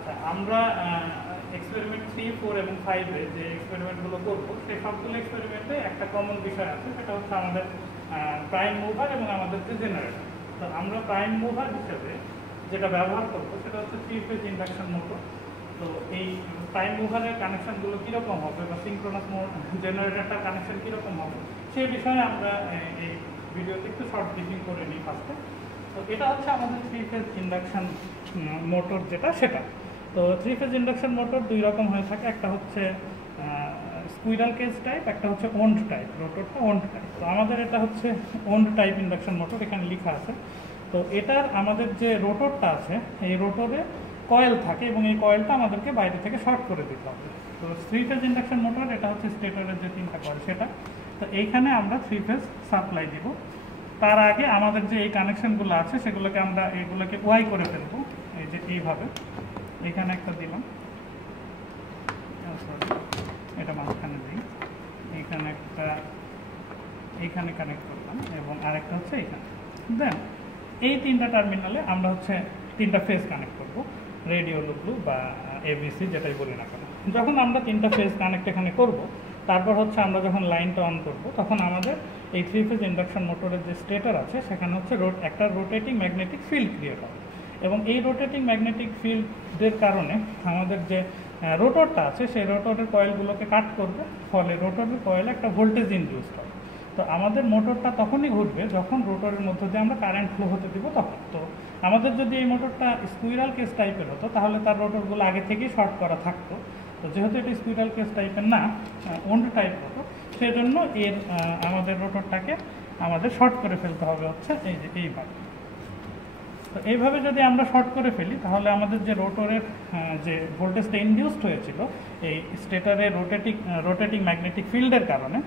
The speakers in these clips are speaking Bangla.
আচ্ছা, আমরা এক্সপেরিমেন্ট 3, 4 এবং 5 এ যে এক্সপেরিমেন্টগুলো করব সেই সবগুলো এক্সপেরিমেন্টে একটা কমন বিষয় আছে, সেটা হচ্ছে আমাদের প্রাইম মুভার এবং আমাদের যে জেনারেটর। তো আমরা প্রাইম মুভার হিসেবে যেটা ব্যবহার করব সেটা হচ্ছে 3 ফেজ ইন্ডাকশন মোটর। তো এই প্রাইম মুভারের কানেকশনগুলো কীরকম হবে বা সিঙ্ক্রোনাস জেনারেটরটার কানেকশন কীরকম হবে সেই বিষয়ে আমরা এই ভিডিওতে একটু শর্ট ব্রিফিং করে নিই ফার্স্টে। তো এটা হচ্ছে আমাদের 3 ফেজ ইন্ডাকশন মোটর যেটা সেটা। তো 3 ফেজ ইন্ডাকশন মোটর দুই রকম হয়ে থাকে, একটা হচ্ছে স্কুইরাল কেজ টাইপ, একটা হচ্ছে ওন্ড টাইপ, রোটরটা ওন্ড টাইপ। তো আমাদের এটা হচ্ছে ওন্ড টাইপ ইন্ডাকশন মোটর, এখানে লেখা আছে। তো এটার আমাদের যে রোটরটা আছে এই রোটরে কয়েল থাকে এবং এই কয়েলটা আমাদেরকে বাইরে থেকে শর্ট করে দিতে হবে। তো 3 ফেজ ইন্ডাকশন মোটর এটা হচ্ছে স্টেটরের যে 3টা কয়েল সেটা। তো এইখানে আমরা 3 ফেজ সাপ্লাই দিব। তার আগে আমাদের যে এই কানেকশনগুলো আছে সেগুলোকে আমরা এইগুলোকে ওয়াই করে ফেলবো, এই যে এইভাবে। এখানে একটা দিলাম, এটা মাঝখানে দিই, এইখানে একটা, এইখানে কানেক্ট করলাম এবং আরেকটা হচ্ছে এইখানে। দেন এই 3টা টার্মিনালে আমরা হচ্ছে 3টা ফেজ কানেক্ট করব, রেডিও লুপলু বা এবিসি যেটাই বলি না কেন। যখন আমরা 3টা ফেজ কানেক্ট এখানে করব, তারপর হচ্ছে আমরা যখন লাইনটা অন করব তখন আমাদের এই 3 ফেজ ইন্ডাকশন মোটরের যে স্টেটর আছে সেখানে হচ্ছে একটা রোটেটিং ম্যাগনেটিক ফিল্ড ক্রিয়েট হবে এবং এই রোটেটিং ম্যাগনেটিক ফিল্ডের কারণে আমাদের যে রোটরটা আছে সেই রোটরের কয়েলগুলোকে কাট করবে, ফলে রোটরের কয়েলে একটা ভোল্টেজ ইনডিউস হবে। তো আমাদের মোটরটা তখনই ঘুরবে যখন রোটরের মধ্যে দিয়ে আমরা কারেন্ট ফ্লো হতে দিব তখন। তো আমাদের যদি এই মোটরটা স্কুইরাল কেস টাইপের হতো তাহলে তার রোটরগুলো আগে থেকেই শর্ট করা থাকতো। তো যেহেতু এটা স্কুইরাল কেস টাইপের না, ওন্ড টাইপ হতো, সেজন্য এর আমাদের রোটরটাকে আমাদের শর্ট করে ফেলতে হবে হচ্ছে এই যে এইভাবে। তো এইভাবে যদি আমরা শর্ট করে ফেলি তাহলে আমাদের যে রোটরের যে ভোল্টেজটা ইনডিউসড হয়েছিল এই স্টেটরের রোটেটিং ম্যাগনেটিক ফিল্ডের কারণে,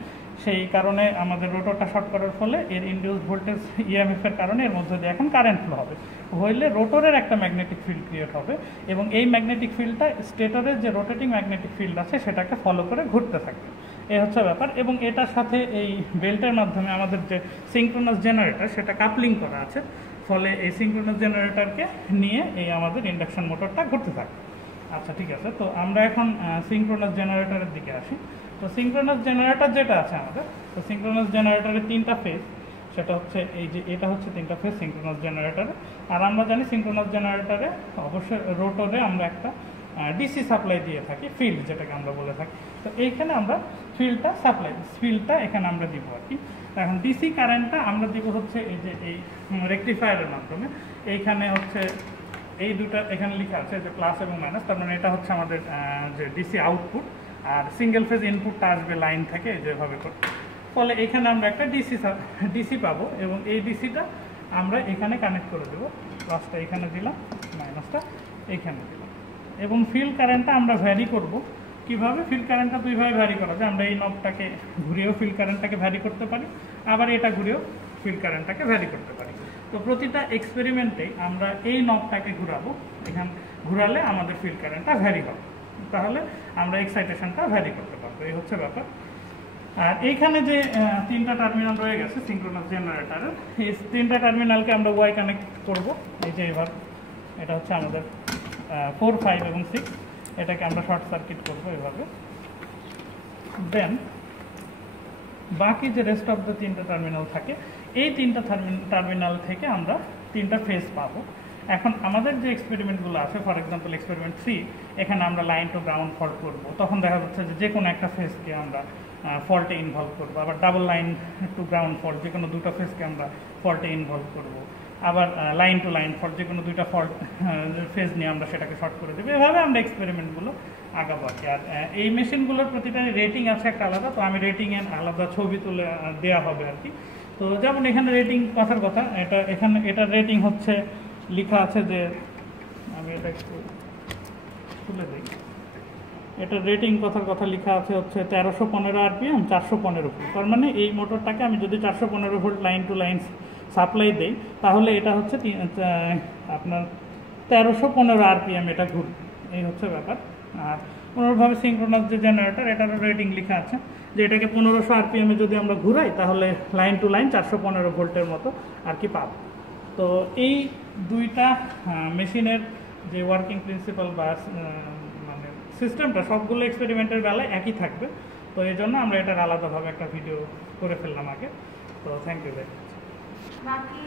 সেই কারণে আমাদের রোটরটা শর্ট করার ফলে এর ইনডিউস ভোল্টেজ ইএমএফের কারণে এর মধ্যে দিয়ে এখন কারেন্ট ফ্লো হবে, হইলে রোটরের একটা ম্যাগনেটিক ফিল্ড ক্রিয়েট হবে এবং এই ম্যাগনেটিক ফিল্ডটা স্টেটরের যে রোটেটিং ম্যাগনেটিক ফিল্ড আছে সেটাকে ফলো করে ঘুরতে থাকবে। এই হচ্ছে ব্যাপার। এবং এটার সাথে এই বেল্টের মাধ্যমে আমাদের যে সিঙ্ক্রোনাস জেনারেটর সেটা কাপলিং করা আছে, ফলে এই সিঙ্ক্রোনাস জেনারেটরকে নিয়ে এই আমাদের ইন্ডাকশন মোটরটা ঘুরতে থাকবে। আচ্ছা, ঠিক আছে। তো আমরা এখন সিঙ্ক্রোনাস জেনারেটরের দিকে আসি। তো সিঙ্ক্রোনাস জেনারেটর যেটা আছে আমাদের, তো সিঙ্ক্রোনাস জেনারেটরের 3টা ফেজ, সেটা হচ্ছে এই যে এটা হচ্ছে 3টা ফেজ সিঙ্ক্রোনাস জেনারেটরে। আর আমরা জানি সিঙ্ক্রোনাস জেনারেটরে অবশ্যই রোটরে আমরা একটা ডিসি সাপ্লাই দিয়ে থাকি, ফিল্ড যেটাকে আমরা বলে থাকি। তো এইখানে আমরা ফিল্ডটা এখানে আমরা দিব আর কি। এখন ডিসি কারেন্টটা আমরা দিব হচ্ছে এই যে এই রেকটিফায়ারের মাধ্যমে। এইখানে হচ্ছে এই দুটো এখানে লেখা আছে যে প্লাস এবং মাইনাস, তার মানে এটা হচ্ছে আমাদের যে ডিসি আউটপুট, আর সিঙ্গেল ফেজ ইনপুটটা আসবে লাইন থেকে যেভাবে করে। ফলে এখানে আমরা একটা ডিসি পাবো এবং এই ডিসিটা আমরা এখানে কানেক্ট করে দেবো। প্লাসটা এখানে দিলাম, মাইনাসটা এইখানে দিলাম। এবং ফিল্ড কারেন্টটা আমরা ভ্যারি করব। কীভাবে? ফিল্ড কারেন্টটা দুইভাবে ভ্যারি করা যায়। আমরা এই নবটাকে ঘুরিয়েও ফিল্ড কারেন্টটাকে ভ্যারি করতে পারি, আবার এটা ঘুরিয়েও ফিল্ড কারেন্টটাকে ভ্যারি করতে পারি। তো প্রতিটা এক্সপেরিমেন্টেই আমরা এই নবটাকে ঘুরাবো, এখানে ঘুরালে আমাদের ফিল্ড কারেন্টটা ভ্যারি হবে, তাহলে আমরা এক্সাইটেশনটা ভ্যারি করতে পারবো। এই হচ্ছে ব্যাপার। আর এইখানে যে 3টা টার্মিনাল রয়ে গেছে সিঙ্ক্রোনাস জেনারেটরের, এই 3টা টার্মিনালকে আমরা ওয়াই কানেক্ট করব। এই যে এবার এটা হচ্ছে আমাদের 4, 5 এবং 6, এটাকে আমরা শর্ট সার্কিট করবো এভাবে। দেন বাকি যে রেস্ট অফ দ্য 3টা টার্মিনাল থাকে, এই 3টা টার্মিনাল থেকে আমরা 3টা ফেজ পাবো। এখন আমাদের যে এক্সপেরিমেন্টগুলো আছে, ফর এক্সাম্পল এক্সপেরিমেন্ট 3, এখানে আমরা লাইন টু গ্রাউন্ড ফল্ট করবো, তখন দেখা যাচ্ছে যে কোনো একটা ফেজকে আমরা ফল্টে ইনভলভ করবো। আবার double line to ground fault, যে কোনো দুটো ফেজকে আমরা ফল্টে ইনভলভ করবো। আবার লাইন টু লাইন ফল্ট, যে কোনো দুইটা ফল্ট ফেজ নিয়ে আমরা সেটাকে শর্ট করে দেবো। এভাবে আমরা এক্সপেরিমেন্টগুলো আগাবো আর কি। আর এই মেশিনগুলোর প্রতিটারই রেটিং আছে একটা আলাদা, তো আমি রেটিংয়ের আলাদা ছবি তুলে দেওয়া হবে আর কি। তো যেমন এখানে রেটিং কথার কথা, এখানে এটার রেটিং হচ্ছে লেখা আছে যে, আমি এটা একটু তুলে দিই, এটার রেটিং কথার কথা লেখা আছে হচ্ছে 1315 RPM 415 ভোল্ট। তার মানে এই মোটরটাকে আমি যদি 415 volt line to line supply দেই তাহলে এটা হচ্ছে আপনার 1315 RPM এটা ঘুরবে। এই হচ্ছে ব্যাপার। আর কোনোভাবে সিঙ্ক্রোনাস যে জেনারেটর, এটারও রেটিং লেখা আছে যে এটাকে 1500 RPM যদি আমরা ঘুরাই তাহলে লাইন টু লাইন 415 ভোল্টের মতো আর কি পাবো। তো এই দুইটা মেশিনের যে ওয়ার্কিং প্রিন্সিপাল বা মানে সিস্টেমটা সবগুলো এক্সপেরিমেন্টের বেলায় একই থাকবে। তো এই জন্য আমরা এটার আলাদাভাবে একটা ভিডিও করে ফেললাম আগে। তো থ্যাংক ইউ ভেরি মাচ। বাকি